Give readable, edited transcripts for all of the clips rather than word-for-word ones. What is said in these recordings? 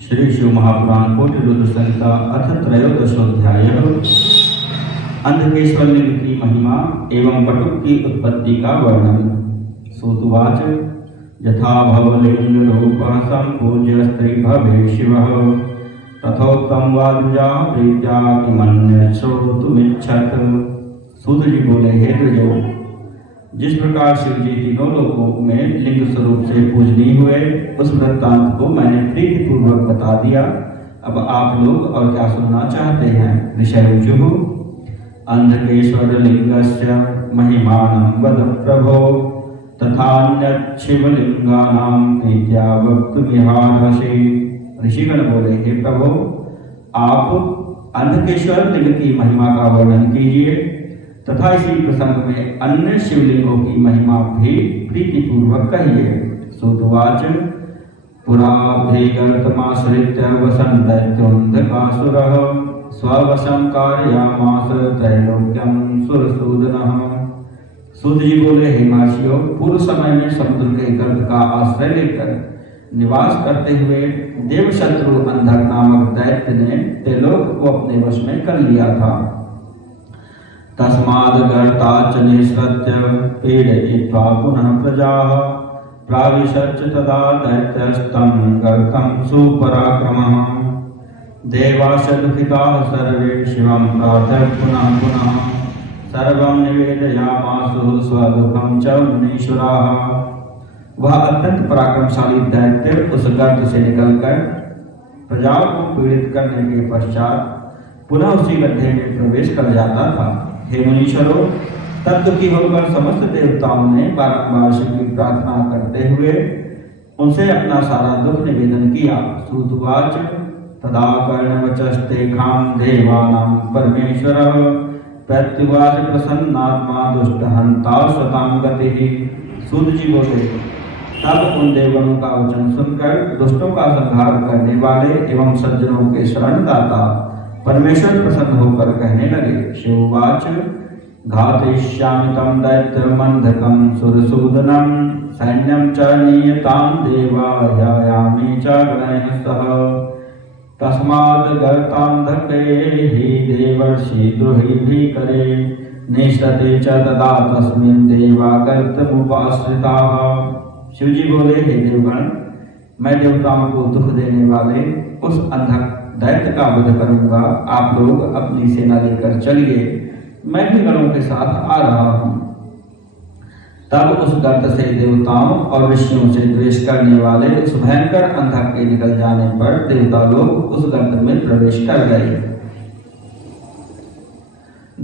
श्री शिव महापुराण कोटि रुद्र संहिता अथ त्रयोदशोध्याय अंधकेश्वर लिंग की महिमा एवं बटुक की उत्पत्ति का वर्णन। सूतवाच यथा भवलिंग रूप संपूज्य स्त्री भवे शिव तथोक्तम वाद्या प्रीत्या किमन्य श्रोतुमिच्छत। सूत जी बोले, हे द्विजो, जिस प्रकार शिव जी तीनों लोकों में लिंग स्वरूप से पूजनीय हुए उस वृत्तांत को मैंने प्रीति पूर्वक बता दिया। अब आप लोग और क्या सुनना चाहते हैं? ऋषयुः अंधकेश्वर लिंगस्य महिमानं वद प्रभो तथान्यत् शिवलिंगानां प्रीत्या वक्तुमिहार्हसि। ऋषिगण बोले, हे प्रभु, आप अंधकेश्वर लिंग की महिमा का वर्णन कीजिए तथा इसी प्रसंग में अन्य शिवलिंगों की महिमा भी प्रीतिपूर्वक कहिए। सूतवाच पुराभेगर्तमाश्रित्य वसन् दैत्योऽन्धकासुरः स्ववशं कारयामास त्रैलोक्यं सुरसूदनः। सूत जी बोले, हे महर्षियों, पूर्व समय में समुद्र के गर्त का आश्रय लेकर निवास करते हुए देवशत्रु अंधक नामक दैत्य ने त्रिलोक को अपने वश में कर लिया था। तस्माद् गर्ताच्च निःसृत्य पीडयित्वा पुनः प्रजाः प्राविशच्च तदा दैत्यस्तं गर्तं सुपराक्रमः। देवाश्च दुःखिताः सर्वे शिवं प्रार्थयन् पुनः पुनः सर्वं निवेदयामासु स्वदुःखं च मुनीश्वराः। वह अत्यंत पराक्रमशाली दैत्य उस गर्त से निकलकर प्रजाओं को पीड़ित करने के पश्चात पुनः उसी गड्ढे में प्रवेश कर जाता था। हे मुनीश्वरों, तब दुखी होकर समस्त देवताओं ने बारंबार शिव की प्रार्थना करते हुए उनसे अपना सारा दुख निवेदन किया। सूतवाच तदा कर्णवचस्तेषां देवानां परमेश्वरः प्रत्युवाच प्रसन्नात्मा दुष्टहंता स्वतां गतिः। सूत जी बोले, तब उन देवगणों का वचन सुनकर दुष्टों का संहार करने वाले एवं सज्जनों के शरणदाता परमेश्वर प्रसन्न होकर कहने लगे। शिववाच घातयिष्यामि तं दैत्यमन्धकं सुरसूदनं सैन्यं च नीयतां देवा यायामि च गणैः सह तस्माद् गर्तान्धके हि देवर्षि द्रोहिभिः करे निश्रते च तदा तस्मिन् देवा गर्तमुपाश्रिताः। शिवजी बोले, हे देवगण, मैं देवताओं को दुख देने वाले उस अंधक दैत्य का वध करूंगा। आप लोग अपनी सेना लेकर चलिए, मैं भी गणों के साथ आ रहा हूं। तब उस गर्त से देवताओं और ऋषियों से द्वेष करने वाले उस भयंकर अंधक के निकल जाने पर देवता लोग उस गर्त में प्रवेश कर गए।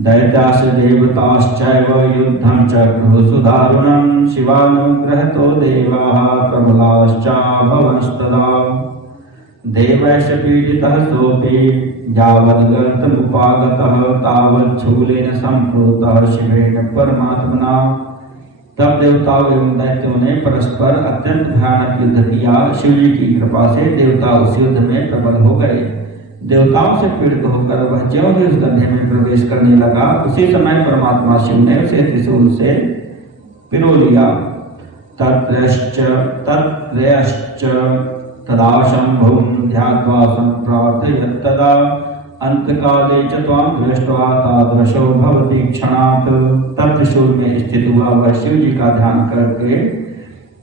दैत्याश्च देवताश्चैव युद्धं चक्रुः सुदारुणं शिवानुग्रहतो देवाः प्रबलाश्चाभवंस्तदा। देवैश्च पीडितः सोऽपि यावद्गर्तमुपागतः तावच्छूलेन सम्प्लुतः शिवेन परमात्मना। तब देवताओं एवं दैत्यों ने परस्पर अत्यंत भयानक युद्ध किया। शिवजी की कृपा से देवता उस युद्ध में प्रबल हो गए। देवताओं से पीड़ित होकर वह ज्यों ही उस गड्ढे में प्रवेश करने लगा, उसी समय परमात्मा शिव ने उसे त्रिशूल से पिरो लिया। तत्रयश्च तदा शंभुं ध्यात्वा संप्रार्थयत् तदा अंतकाले च त्वां दृष्ट्वा तादृशो भवति क्षणात्। तब त्रिशूल में स्थित हुआ वह शिव जी का ध्यान करके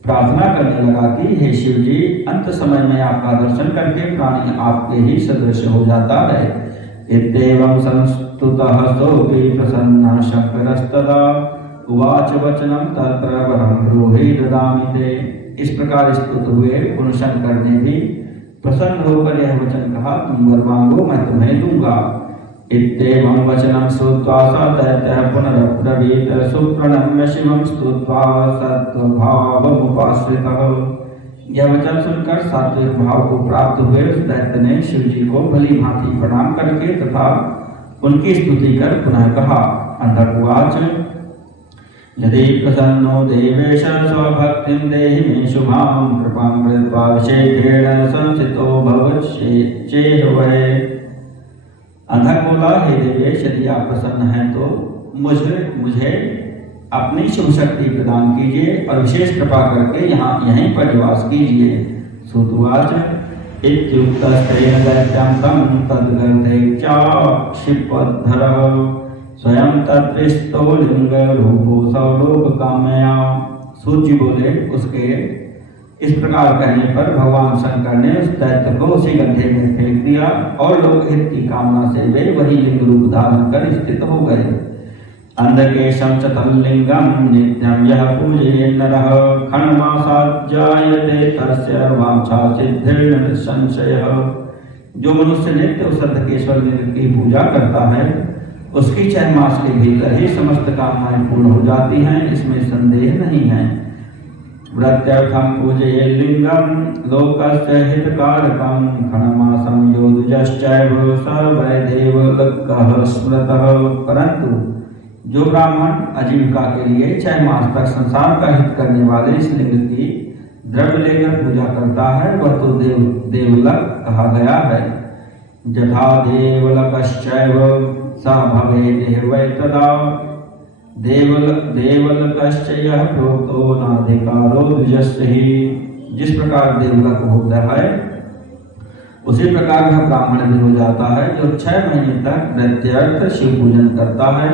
प्रार्थना करने लगा कि हे शिव जी, अंत समय में आपका दर्शन करके प्राणी आपके ही सदृश हो जाता है। इत्येवं संस्तुतः सोऽपि प्रसन्नः शंकरस्तदा उवाच वचनं तत्र वरं ब्रूहि ददामि ते। इस प्रकार स्तुत हुए उन शंकर ने भी प्रसन्न होकर यह वचन कहा, तुम वर मांगो, मैं तुम्हें दूंगा। इत्येवं वचनं श्रुत्वा स दैत्यः पुनरब्रवीत सुप्रणम्य शिवं स्तुत्वा सत्त्वभावमुपाश्रितः। यह वचन सुनकर सात्विक भाव को प्राप्त हुए उस दैत्य ने शिव जी को भली भांति प्रणाम करके तथा उनकी स्तुति कर पुनः कहा। अंधकवाच यदि प्रसन्नो देवेश स्वभक्तिं देहि मे शुभां कृपां कृत्वा विशेषेण संसितो भवश्चेह वै। अंधक बोला, हे देवेश, यदि आप प्रसन्न हैं तो मुझे अपनी शुभ शक्ति प्रदान कीजिए और विशेष कृपा करके यहीं पर निवास कीजिए। सूतवाच इत्युक्तस्तेन दैत्यं तं तद्गर्ते चाक्षिपद्धरः स्वयं तद्विस्तो लिंगरूपोऽसौ लोककामया। सूत जी बोले, उसके इस प्रकार कहने पर भगवान शंकर ने उस दैत्य को उसी गड्ढे में फेंक दिया और लोकहित की कामना से वे वही लिंग रूप धारण कर स्थित हो गए। अंधकेशं च तल्लिंगं नित्यं यः पूजयेत् नरः क्षणमासात् जायते तस्य वाञ्छा सिद्धिर्न संशयः। जो मनुष्य नित्य उस अंधकेश्वर लिंग की पूजा करता है उसकी 6 मास के भीतर ही समस्त कामनाएं पूर्ण हो जाती हैं, इसमें संदेह नहीं है। व्रत्यर्थं पूजयेत् लिंगं लोकस्य हितकारकं क्षणमासं यो द्विजश्चैव स वै देवलोकः स्मृतः। परंतु जो ब्राह्मण आजीविका के लिए 6 मास तक संसार का हित करने वाले इस लिंग की द्रव्य लेकर पूजा करता है वह तो देवलोक कहा गया है। यथा देवलोकश्चैव स भवेत् वै तदा देवलोकश्च यः प्रोक्तो नाधिकारो द्विजस्य ही। जिस प्रकार देवलोक होता है उसी प्रकार वह ब्राह्मण भी हो जाता है जो 6 महीने तक नित्यार्थ शिव पूजन करता है।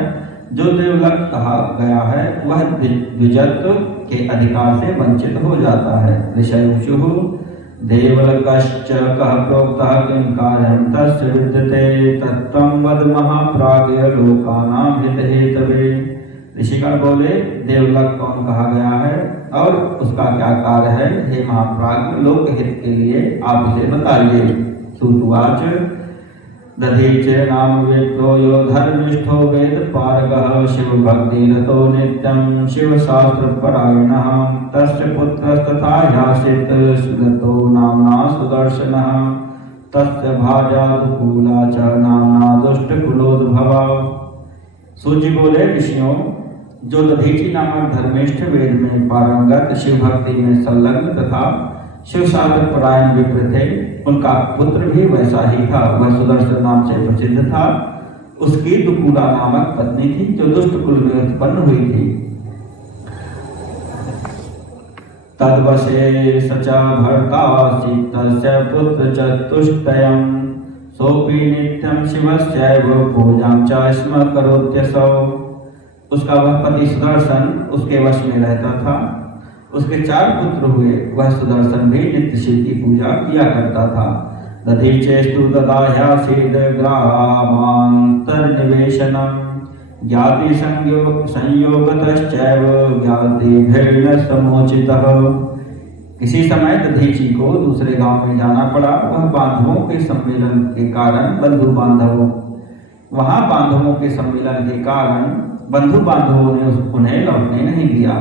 जो देवलोक कहा गया है वह द्विजत्व के अधिकार से वंचित हो जाता है। ऋषयुषुः देवलोकश्च कः प्रोक्तः किं कार्यं तस्य विद्यते तत्त्वं वद महाप्राज्ञ लोकानां हितहेतवे। ऋषिगण बोले, देवलोक कौन कहा गया है और उसका क्या कार्य है? हे महाप्राज्ञ, लोकहित के लिए आप इसे बताइए। सूतवाच दधीचि नाम विप्रो यो धर्मिष्ठो वेद पारगः शिव भक्तिरतो नित्यं शिवशास्त्रपरायणः तस्य पुत्रस्तथा ह्यासीत् सुगतो नाम्ना सुदर्शनः तस्य भार्या दुकूला च नाम्ना दुष्टकुलोद्भवा। सूत जी बोले, ऋषियों, जो दधीचि नामक धर्मिष्ठ वेद में पारंगत शिव भक्ति में संलग्न तथा शिव शास्त्र परायण विप्र थे उनका पुत्र भी वैसा ही था। वह सुदर्शन नाम से प्रसिद्ध था। उसकी दुकूला नामक पत्नी थी जो दुष्ट कुल में उत्पन्न हुई थी। तद्वशे सच भर्ता तस्य पुत्र चतुष्टयम् सोऽपि नित्यं शिवस्यैव पूजां च स्म करोत्यसौ। उसका वह पति सुदर्शन उसके वश में रहता था। उसके 4 पुत्र हुए। वह सुदर्शन भी नित्य शिव की पूजा किया करता था। दधीचेस्तु ददाह्यासीद् ग्रामान्तर्निवेशनं ज्ञाति संयोगतश्चैव ज्ञातिभिर्न समोचितः। किसी समय दधीचि को दूसरे गांव में जाना पड़ा। वह बांधवों के सम्मेलन के कारण बंधु बांधवों ने उन्हें लौटने नहीं दिया।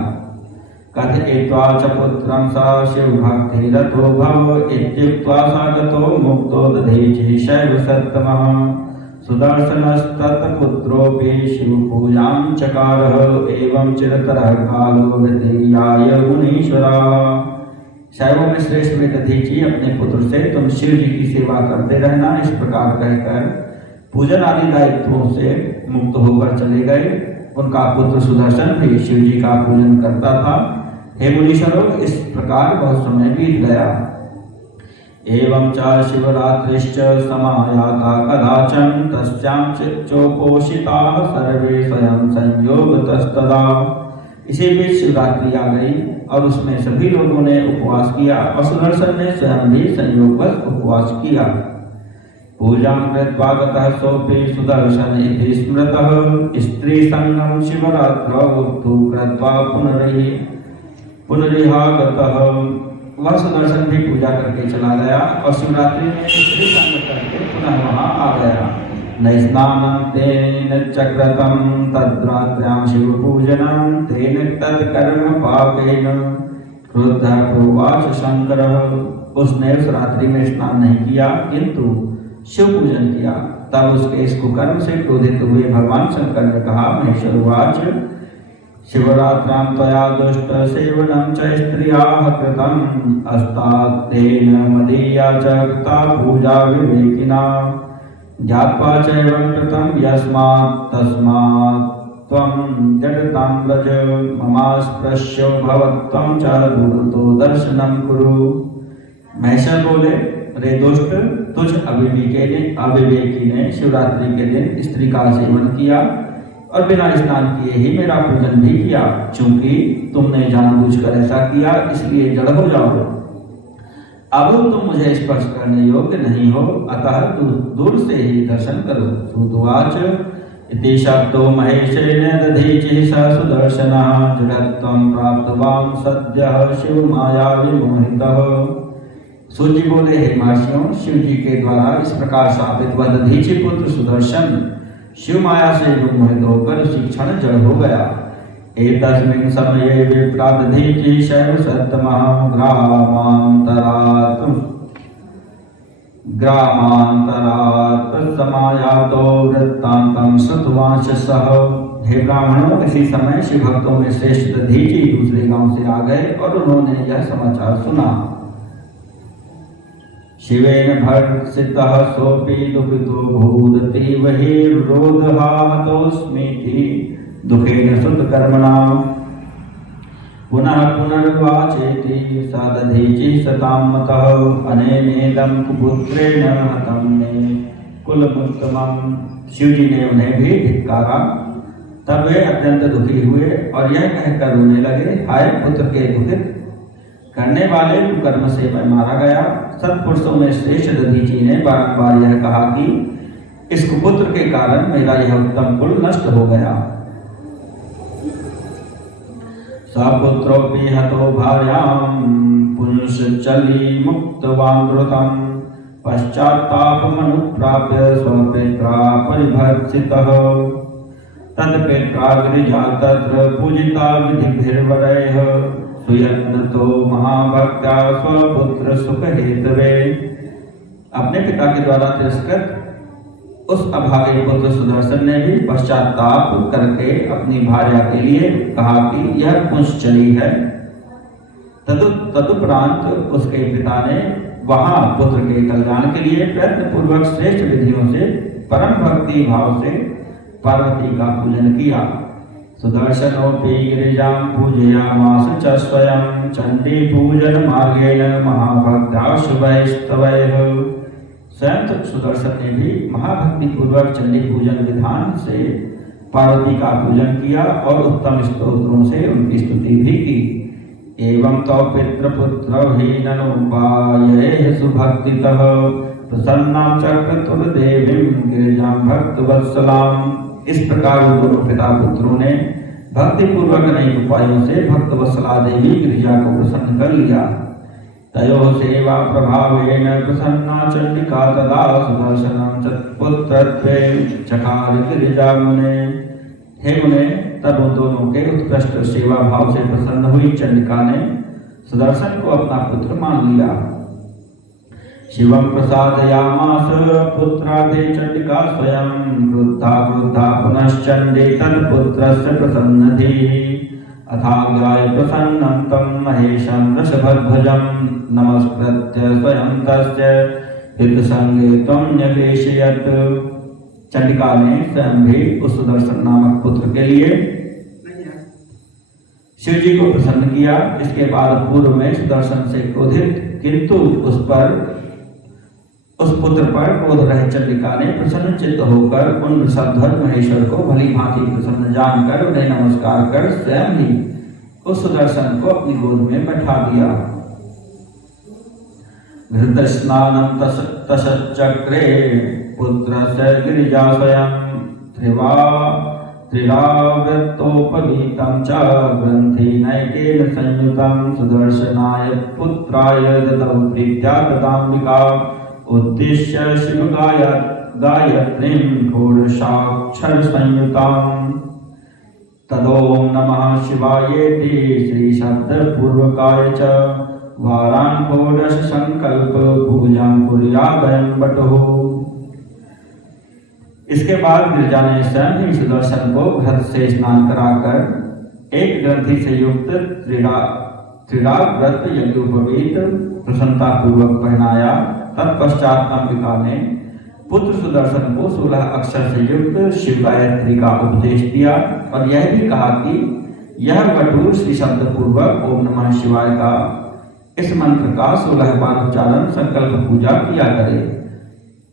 कथयित्वा च पुत्रं स शिवभक्तिरतो भव इत्युक्त्वा स गतो मुक्तो दधीचि शैव सत्तमः सुदर्शनस्तत्पुत्रोऽपि शिवपूजां चकारः एवं चिरतरः कालो व्यतीयाय मुनीश्वराः। शैवों में श्रेष्ठ वे दधीचि अपने पुत्र से तुम शिव जी की सेवा करते रहना इस प्रकार कहकर पूजन आदि दायित्वों से मुक्त होकर चले गए। उनका पुत्र सुदर्शन भी शिव जी का पूजन करता था। हे मुनीश्वरों, इस प्रकार बहुत समय बीत गया। एवं च शिवरात्रिश्च समायाता कदाचन तस्यां चोपोषिताः सर्वे स्वयं संयोगतस्तदा। इसी बीच शिवरात्रि आ गई और उसमें सभी लोगों ने उपवास किया और सुदर्शन ने स्वयं भी संयोगवश उपवास किया। पूजां कृत्वा गतः सोऽपि सुदर्शन इति स्मृतः स्त्री संगम शिवरात्रौ तु कृत्वा पुनरिहागतः। वह सुदर्शन भी पूजा करके चला गया और शिवरात्रि में स्त्री संग करके पुनः वहां आ गया। न स्नानं तेन चक्रतं तद्रात्र्यां शिव पूजनं तेन तत्कर्म पापेन क्रुद्धः प्रोवाच शंकरः। उसने उस रात्रि में स्नान नहीं किया किंतु शिव पूजन किया। तब उसके इस कुकर्म से क्रोधित हुए भगवान शंकर ने कहा, महेश्वरवाच शिवरात्रां त्वया दुष्ट सेवनं च स्त्रियाः कृतम् अस्तात्तेन मदीया च कृता पूजा विवेकिना ज्ञात्वा चैवं कृतं यस्मात् तस्मात् त्वं जडतां व्रज ममास्पृश्यो भवत्वं च दूरतो दर्शनं कुरु। महेश्वर बोले, रे दुष्ट, तुझ अविवेकी ने शिवरात्रि के दिन स्त्री का सेवन किया और बिना स्नान किए ही मेरा पूजन भी किया। चूंकि तुमने जानबूझकर ऐसा किया, इसलिए जड़ हो जाओ। अब तुम मुझे स्पर्श करने योग्य नहीं हो, अतः दूर से ही दर्शन करो। सूतवाच इति शब्दो महेशेन दधीचिः स सुदर्शनः जडत्वं प्राप्तवान् सद्यः शिव माया विमोहितः। सूत जी बोले, हे महर्षियों, शिव जी के द्वारा इस प्रकार शापित वह दधीचि पुत्र सुदर्शन शिव माया से विमोहित होकर उसी क्षण जड़ हो गया। एतस्मिन् समये विप्रादधीचि शैव सत्तमः ग्रामान्तरात् समायातो वृत्तान्तं श्रुतवांश सह। हे ब्राह्मणों, इसी समय शिव भक्तों में श्रेष्ठ दधीचि दूसरे गांव से आ गए और उन्होंने यह समाचार सुना। शिवेन भर्त्सितः सोऽपि दुःखितो भूदतीव हि रोदहा हतोऽस्मीति दुःखेन श्रुतकर्मणा। पुनः पुनर्वाचेति स दधीचि सतां मतः अनेनेदं कुपुत्रेण हतं मे कुलमुत्तमम्। शिव जी ने उन्हें भी धिक्कारा। तब वे अत्यंत दुखी हुए और यह कहकर रोने लगे, हाय पुत्र के दुखित करने वाले, कुकर्म से मैं मारा गया। सत्पुरुषों में श्रेष्ठ दधीचि ने बारंबार यह कहा कि इस कुपुत्र के कारण मेरा यह उत्तम कुल नष्ट हो गया। सपुत्रोऽपि हतो भार्यां पुंसचली मुक्तवान् द्रुतं पश्चात्तापमनुप्राप्य स्वपित्रा परिभर्त्सितः। तत्पित्रा गिरिजा तत्र पूजिता विधिभिर्वरैः सुयत्नतो महाभक्त्या स्वपुत्र सुख हेतवे। अपने पिता के द्वारा तिरस्कृत उस अभागे पुत्र सुदर्शन ने भी पश्चाताप करके अपनी भार्या के लिए कहा कि यह पुंसचली है। तदुपरांत उसके पिता ने वहां पुत्र के कल्याण के लिए प्रयत्न पूर्वक श्रेष्ठ विधियों से परम भक्ति भाव से पार्वती का पूजन किया। सुदर्शनोऽपि गिरिजां पूजयामास च स्वयं चंडी पूजन मार्गेण महाभक्त्या शुभैस्तवैः। स्वयं सुदर्शन ने भी महाभक्ति पूर्वक चंडी पूजन विधान से पार्वती का पूजन किया और उत्तम स्तोत्रों से उनकी स्तुति भी की। एवं तो पितृपुत्रहीननुपायैः सुभक्तितः प्रसन्नां चक्रतुर्देवीं गिरिजां भक्तवत्सलाम्। इस प्रकार दोनों पिता पुत्रों ने भक्ति पूर्वक अनेक उपायों से भक्तवत्सला देवी गिरिजा को प्रसन्न कर लिया। तयोः सेवा प्रभावेन प्रसन्ना चंडिका तदा सुदर्शनं पुत्रत्वे चकार गिरिजा मुने। हे मुने, तब उन दोनों के उत्कृष्ट सेवा भाव से प्रसन्न हुई चंडिका ने सुदर्शन को अपना पुत्र मान लिया। शिवं प्रसादयामास पुत्रार्थे चंडिका स्वयं वृद्धा पुनश्चंडे तत्पुत्रस्य प्रसन्नधिः। अथाज्ञाय प्रसन्नं तं महेशं वृषभध्वजं नमस्कृत्य स्वयं तस्य हितसंगे त्वं न्यवेशयत्। चंडिका ने स्वयं भी उस सुदर्शन नामक पुत्र के लिए शिव जी को प्रसन्न किया। इसके बाद पूर्व में सुदर्शन से क्रोधित किंतु उस पुत्र पर क्रोध रहित चंडिका ने प्रसन्न चित्त होकर उन वृषभध्वज महेश्वर को भली भांति प्रसन्न जानकर उन्हें नमस्कार कर स्वयं ही उस सुदर्शन को अपनी गोद में बैठा दिया। घृतस्नानं तशचक्रे पुत्रस्य गिरिजा स्वयं त्रिरावृतोपवीतं च ग्रन्थिनैकेन संयुतं सुदर्शनाय पुत्राय ददौ प्रीत्या तदाम्बिका उद्दिश्य शिव गायत्रीं षोडशाक्षर संयुतां। तदों नमः शिवायेति श्री शब्द पूर्वकाय च वारान् षोडश संकल्प पूजां कुर्यादयं बटुः। इसके बाद गिरिजा ने स्वयं ही सुदर्शन को घृत से स्नान कराकर एक ग्रंथि से युक्त त्रिराग व्रत यज्ञोपवीत प्रसन्नता पूर्वक पहनाया। तत्पश्चात अंबिका ने पुत्र सुदर्शन को 16 अक्षर से युक्त शिव गायत्री का उपदेश दिया और यह भी कहा कि यह बटु श्री शब्द पूर्वक ओम नमः शिवाय का इस मंत्र का 16 बार उच्चारण संकल्प पूजा किया करे।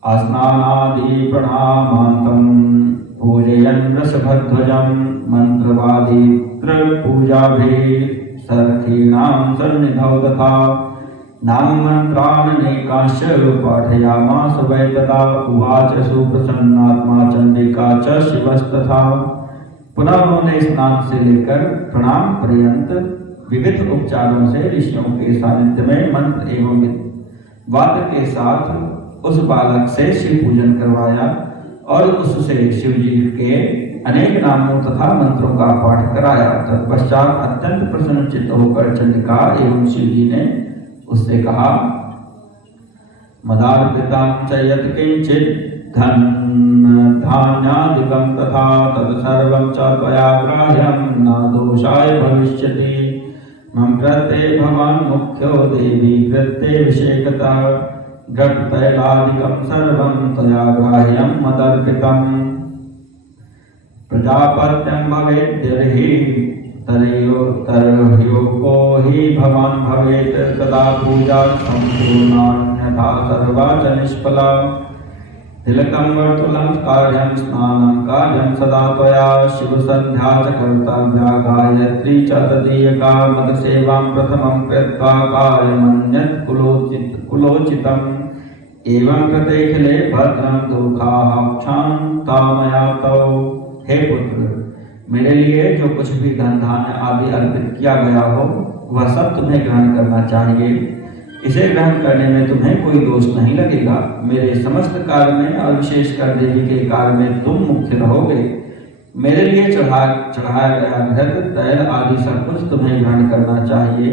स्नानादि प्रणामांतम पूजयन् वृषभध्वजं मंत्रवादित्र पूजाभिः सर्खीणां सन्निधौ तथा नाम मंत्रानेकांश पाठयामास वै तदा उवाच सुप्रसन्नात्मा चंडिका च शिवस्तथा। पुनः उन्होंने स्नान से लेकर प्रणाम पर्यंत विविध उपचारों से ऋषियों के सानिध्य में मंत्र एवं वाद्य के साथ उस बालक से शिव पूजन करवाया और उससे शिव जी के अनेक नामों तथा मंत्रों का पाठ कराया। तत्पश्चात अत्यंत प्रसन्नचित्त होकर चंडिका एवं शिव जी ने उससे कहा, मदार्पितं च यत् किंचित् धान्यादिकं तथा तत्सर्वं च त्वया ग्राह्यं न दोषाय भविष्यति। मम कृते भवान् मुख्यो देवी कृते विषेकतः घटतैलादिकं सर्वं त्वया ग्राह्यं मदर्पितम्। प्रजापत्यं भवेद्यर्हि तरह्यो हि भवान् भवेत् तदा पूजा सम्पूर्णान्यथा सर्वा च निष्फला। तिलकं वर्तुलं कार्यं स्नानं कार्यं सदा त्वया शिवसन्ध्या च कर्तव्या गायत्री च तदीयका मदसेवां प्रथमं कृत्वा कार्यमन्यत् कुलोचितम्। एवं कृतेऽखिले भद्रं दुःखाक्षान्तामया तौ। हे पुत्र, मेरे लिए जो कुछ भी धन धान्य आदि अर्पित किया गया हो वह सब तुम्हें ग्रहण करना चाहिए। इसे ग्रहण करने में तुम्हें कोई दोष नहीं लगेगा। मेरे समस्त कार्य में और विशेषकर देवी के कार्य में तुम मुख्य रहोगे। मेरे लिए चढ़ाया गया घृत तैल आदि सब कुछ तुम्हें ग्रहण करना चाहिए।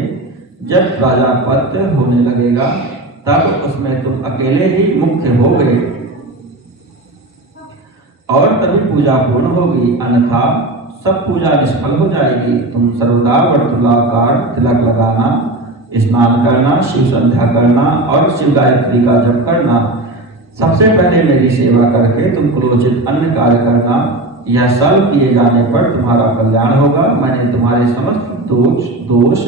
जब प्राजापत्य होने लगेगा तब उसमें तुम अकेले ही मुख्य होगे और तभी पूजा पूर्ण होगी, अन्यथा सब पूजा निष्फल हो जाएगी। तुम सर्वदा वर्तुलाकार तिलक लगाना, स्नान करना, शिव संध्या करना और शिव गायत्री का जप करना। सबसे पहले मेरी सेवा करके तुम कुलोचित अन्य कार्य करना। यह सब किए जाने पर तुम्हारा कल्याण होगा। मैंने तुम्हारे समस्त दोष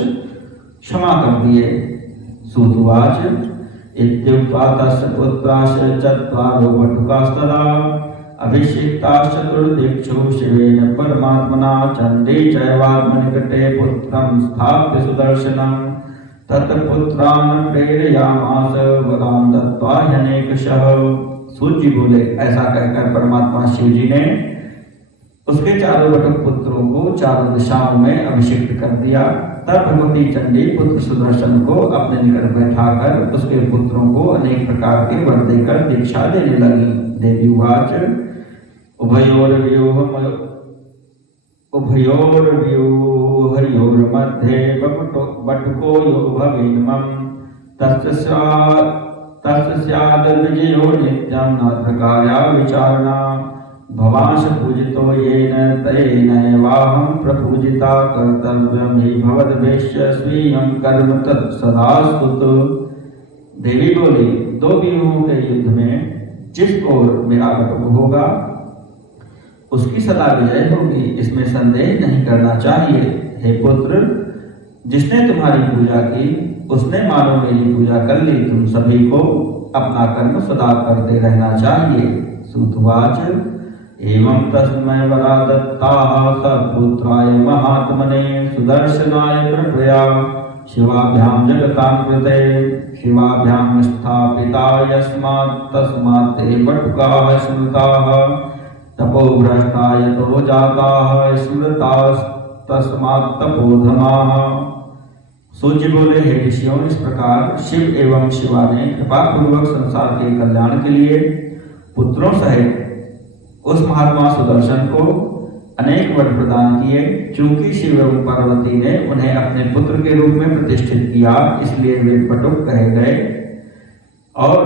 क्षमा कर दिए। सूतवाच इत्युक्त्वा तस्य पुत्रास्य चत्वारो बटुकास्तदा अभिषिक्ताश्च चतुर्दिक्षु शिवेन परमात्मना चण्डी चैवाग्निकटे पुत्रं स्थाप्य सुदर्शनम्। तत्पुत्रान् प्रेरयामास वरान् दत्त्वा ह्यनेकशः। सूत जी बोले, ऐसा कहकर परमात्मा शिव जी ने उसके चारों बटुक पुत्रों को चारों दिशाओं में अभिषिक्त कर दिया। तब भगवती चंडी पुत्र सुदर्शन को अपने निकट बैठाकर उसके पुत्रों को अनेक प्रकार के वर देकर दीक्षा देने लगी। देवी उवाच उभयोर्व्यूहयोर्मध्ये बटुको यो भवेन्मम तस्य स्याद् विजयो नित्यं नात्र कार्या विचारणा। भवांश पूजितो येन तेनैवाहं प्रपूजिता कर्तव्यं हि भवद्वेश्य स्वीयं कर्म तत्सदास्तुत। देवी बोली, दो व्यूहों के युद्ध में जिस ओर मेरा बटुक होगा उसकी सदा विजय होगी, इसमें संदेह नहीं करना चाहिए। हे पुत्र, जिसने तुम्हारी पूजा की उसने मानो मेरी पूजा कर ली। तुम सभी को अपना कर्म सदा करते रहना चाहिए। सूतवाच एवं तस्मै वरा दत्ताः सपुत्राय महात्मने सुदर्शनाय कृपया शिवाभ्यां जगतां कृते। शिवाभ्यां स्थापिता यस्मात् तस्मात् ते बटुकाः स्मृताः तपोभ्रष्टा यतो जाताः स्मृतास्तस्मात् तपोधमाः। सूर्य बोले, हे ऋषियों, इस प्रकार शिव एवं शिवा ने कृपा पूर्वक संसार के कल्याण के लिए पुत्रों सहित उस महात्मा सुदर्शन को अनेक वर प्रदान किए। चूंकि शिव एवं पार्वती ने उन्हें अपने पुत्र के रूप में प्रतिष्ठित किया, इसलिए वे बटुक कहे गए और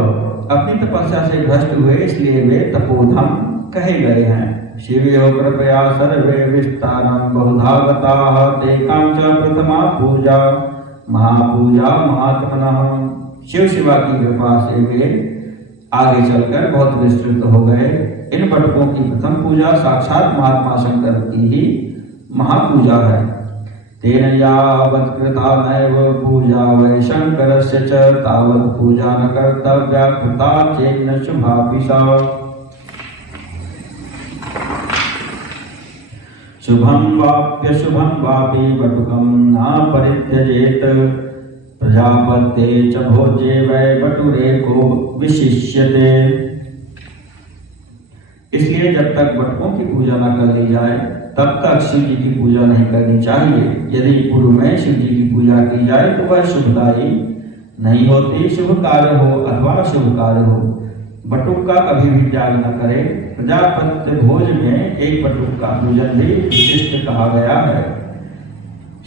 अपनी तपस्या से भ्रष्ट हुए, इसलिए वे तपोधम कहे गए हैं। शिवयो कृपया सर्वे विस्तारं बहुधा गताः तेकां च प्रथमा पूजा महापूजा महात्मनः। शिव शिवा की कृपा से वे आगे चलकर बहुत विस्तृत हो गए। इन बटुकों की प्रथम पूजा साक्षात महात्मा शंकर की ही महापूजा है। तेन यावत् कृता नैव पूजा वै शङ्करस्य च तावत् पूजा न कर्तव्या कृता चेन्न शुभापि सा। शुभं वाप्यशुभं वापि बटुकं न परित्यजेत प्रजापत्ये च भोजे वै बटुरे को विशिष्यते। इसलिए जब तक बटुकों की पूजा न कर ली जाए तब तक शिव जी की पूजा नहीं करनी चाहिए। यदि पूर्व में शिव जी की पूजा की जाए तो वह शुभदायी नहीं होती, शुभ कार्य हो अथवा अशुभ कार्य हो। बटुक का कभी भी त्याग न करे। प्रजापत्य भोज में एक बटुक का पूजन भी विशिष्ट कहा गया है।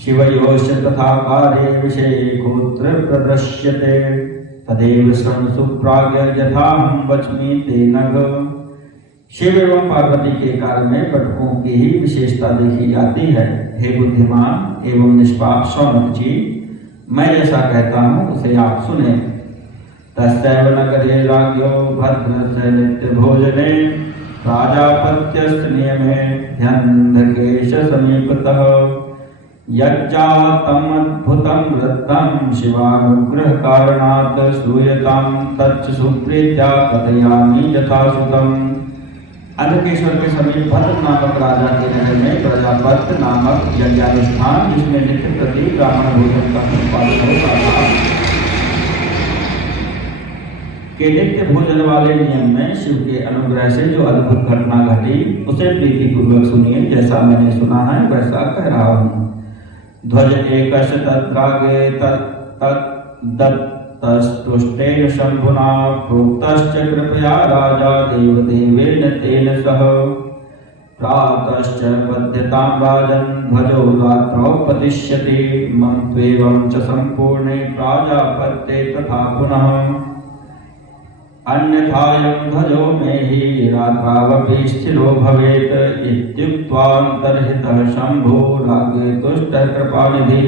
शिवयोश्च तथा कार्ये विषये गोत्र प्रदर्श्यते तदेव शृणुषु प्राज्ञ यथाहं वच्मि ते नघ। शिव एवं पार्वती के कार्य में बटुकों की ही विशेषता देखी जाती है। हे बुद्धिमान एवं निष्पाप शौनक जी, मैं जैसा कहता हूँ उसे आप सुने। तस्यैव नगरे राज्ञो भद्रस्य नित्य भोजने प्राजापत्यस्य नियमे ह्यन्धकेश समीपतः यज्जातम् अद्भुतं वृत्तं शिवानुग्रह कारणात् श्रूयतां तच्च सुप्रीत्या कथयामि यथासुतम्। अंधकेश्वर के समीप भद्र नामक राजा के नगर में प्रजापत्य नामक यज्ञानुष्ठान जिसमें नित्य प्रति ब्राह्मण भोजन का संपादन होता के नित्य भोजन वाले नियम में शिव के अनुग्रह से जो अद्भुत घटना घटी उसे प्रीतिपूर्वक सुनिए। जैसा मैंने सुना है वैसा कह रहा हूँ। ध्वज एकश तत्रागे तस्तुष्टेन शंभुना प्रोक्तश्च कृपया राजा देवदेवेन तेन सह प्रातश्च बध्यतां राजन् ध्वजो रात्रौ पतिष्यति मम त्वेवं च सम्पूर्णे प्राजापत्ये तथा पुनः अन्यथायं ध्वजो मे हि रात्रावपि स्थिरो भवेत् इत्युक्त्वान्तर्हितः शंभो रागे तुष्टः कृपानिधि।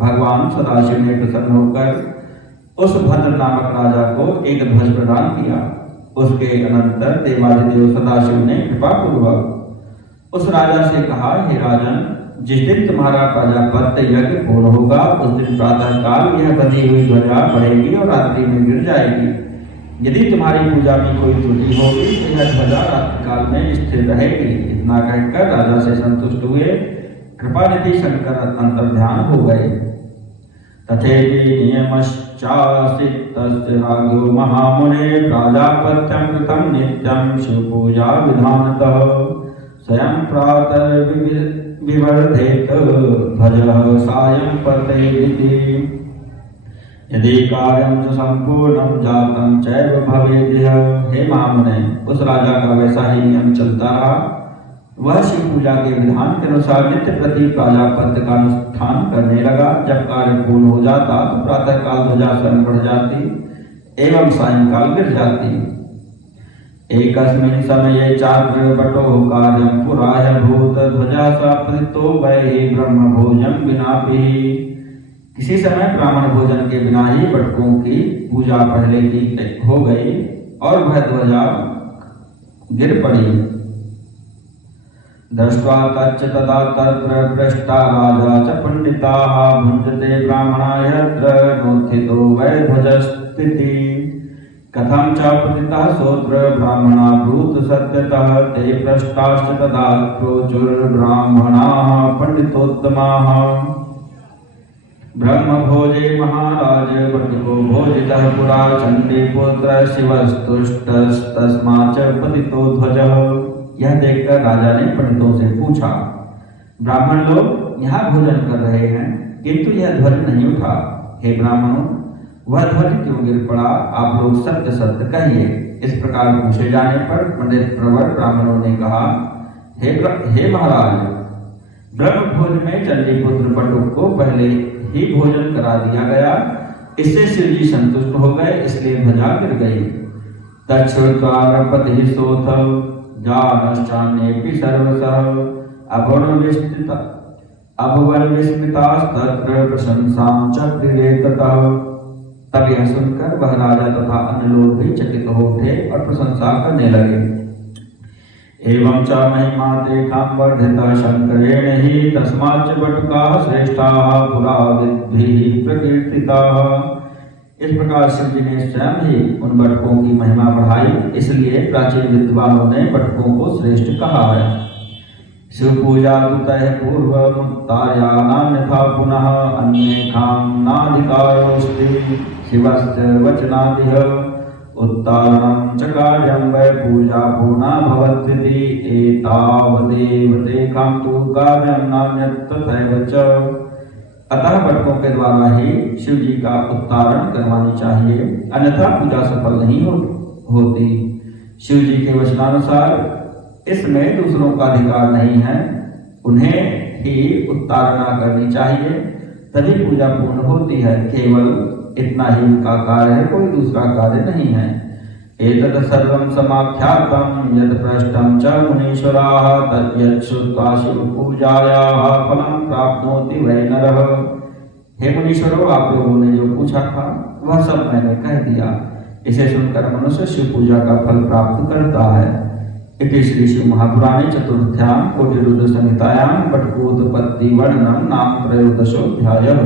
भगवान सदाशिव ने प्रसन्न होकर उस भद्र नामक राजा को एक ध्वज प्रदान किया। उसके अनंतर देवाधिदेव सदाशिव ने कृपा पूर्वक उस राजा से कहा, हे राजन, जिस दिन तुम्हारा प्रजापत्य यज्ञ पूर्ण होगा उस दिन प्रातः काल यह बंधी हुई ध्वजा बढ़ेगी और रात्रि में गिर जाएगी। यदि तुम्हारी पूजा में कोई त्रुटि होगी तो यह ध्वजा रात्रि काल में स्थिर रहेगी। इतना कहकर राजा से संतुष्ट हुए कृपानिधि शंकर अंतर्ध्यान हो गए। तथेति नियमश्चासीत् तस्य राज्ञो महामुने प्राजापत्यं कृतं नित्यं शिवपूजा विधानतः स्वयं प्रातर्विवर्धेत ध्वजः सायं पतयेदिति। यदि कार्यं च सम्पूर्णं जातं चैव भवेदिह। हे महामुने, उस राजा का वैसा ही नियम चलता रहा। वह शिव पूजा के विधान के अनुसार नित्य प्रति प्राजापत्य का अनुष्ठान करने लगा। जब कार्य पूर्ण हो जाता तो प्रातः काल ध्वजा स्वयं बढ़ जाती एवं सायंकाल गिर जाती। एकस्मिन् समये चाग्र बटो कार्यं पुराय भूत ध्वजा सा पतितो वै ब्रह्म भोजन विनापि। किसी समय ब्राह्मण भोजन के बिना ही बटकों की पूजा पहले की हो गई और वह ध्वजा गिर पड़ी। दृष्ट्वा तच्च तदा तत्र भ्रष्टा राजा च पंडिताः भुञ्जते ब्राह्मणा यत्र नोत्थितो वै ध्वजस्थिति। कथं च पतितः सोऽत्र ब्राह्मणा ब्रूत सत्यतः ते भ्रष्टाश्च तदा प्रोचुर्ब्राह्मणाः पंडितोत्तमाः। ब्रह्मभोजे महाराज बटुको भोजितः पुरा चण्डीपुत्र शिवस्तुष्टस्तस्माच्च पतितो ध्वजः। यह देखकर राजा ने पंडितों से पूछा, ब्राह्मण लोग यहाँ भोजन कर रहे हैं किंतु यह ध्वज नहीं उठा। हे ब्राह्मणों, वह ध्वज क्यों गिर पड़ा? आप लोग सत्य सत्य कहिए। इस प्रकार पूछे जाने पर पंडित प्रवर ब्राह्मणों ने कहा, हे महाराज, ब्रह्म भोज में चंडीपुत्र बटुक को पहले ही भोजन करा दिया गया। इससे शिव जी संतुष्ट हो गए, इसलिए ध्वजा गिर गई। तच्छ्रुत्वा नृपतिः सोऽथ जानश्चान्येऽपि सर्वशः अभवन् विस्मितास्तत्र प्रशंसां चक्रिरे ततः। तब यह सुनकर वह राजा तथा अन्य लोग भी चकित हो उठे और प्रशंसा करने लगे। एवं च महिमा तेषां वर्धिता शंकरेण हि तस्माच्च बटुकाः श्रेष्ठाः पुरा विद्भिः प्रकीर्तिताः। इस प्रकार शिव जी ने स्वयं ही उन बटकों की महिमा बढ़ाई, इसलिए प्राचीन विद्वानों ने बटकों को श्रेष्ठ कहा है। शिव पूजा तय पूर्व मुक्ताया नान्यथा पुनः अन्येषां नाधिकारोऽस्ति शिवस्य वचनादिह उत्तारणं च कार्यं वै पूजा पूर्णा भवतीति एतावदेव तेषां तु कार्यं नान्यत् तथैव च। अतः बटकों के द्वारा ही शिव जी का उत्तारण करवानी चाहिए, अन्यथा पूजा सफल नहीं होती। शिव जी के वचनानुसार इसमें दूसरों का अधिकार नहीं है, उन्हें ही उत्तारणा करनी चाहिए, तभी पूजा पूर्ण होती है। केवल इतना ही उनका कार्य है, कोई दूसरा कार्य नहीं है। एतत् सर्वं समाख्यातं यत् पृष्टं च मुनीश्वराः तद्यत् श्रुत्वा शिवपूजायाः फलं प्राप्नोति वै नरः। हे मुनीश्वरों, आप लोगों ने जो पूछा था वह सब मैंने कह दिया। इसे सुनकर मनुष्य शिव पूजा का फल प्राप्त करता है। इति श्री शिव महापुराणे चतुर्थ्यां कोटिरुद्र संहितायां बटकोत्पत्ति वर्णनम नाम त्रयोदशोऽध्यायः।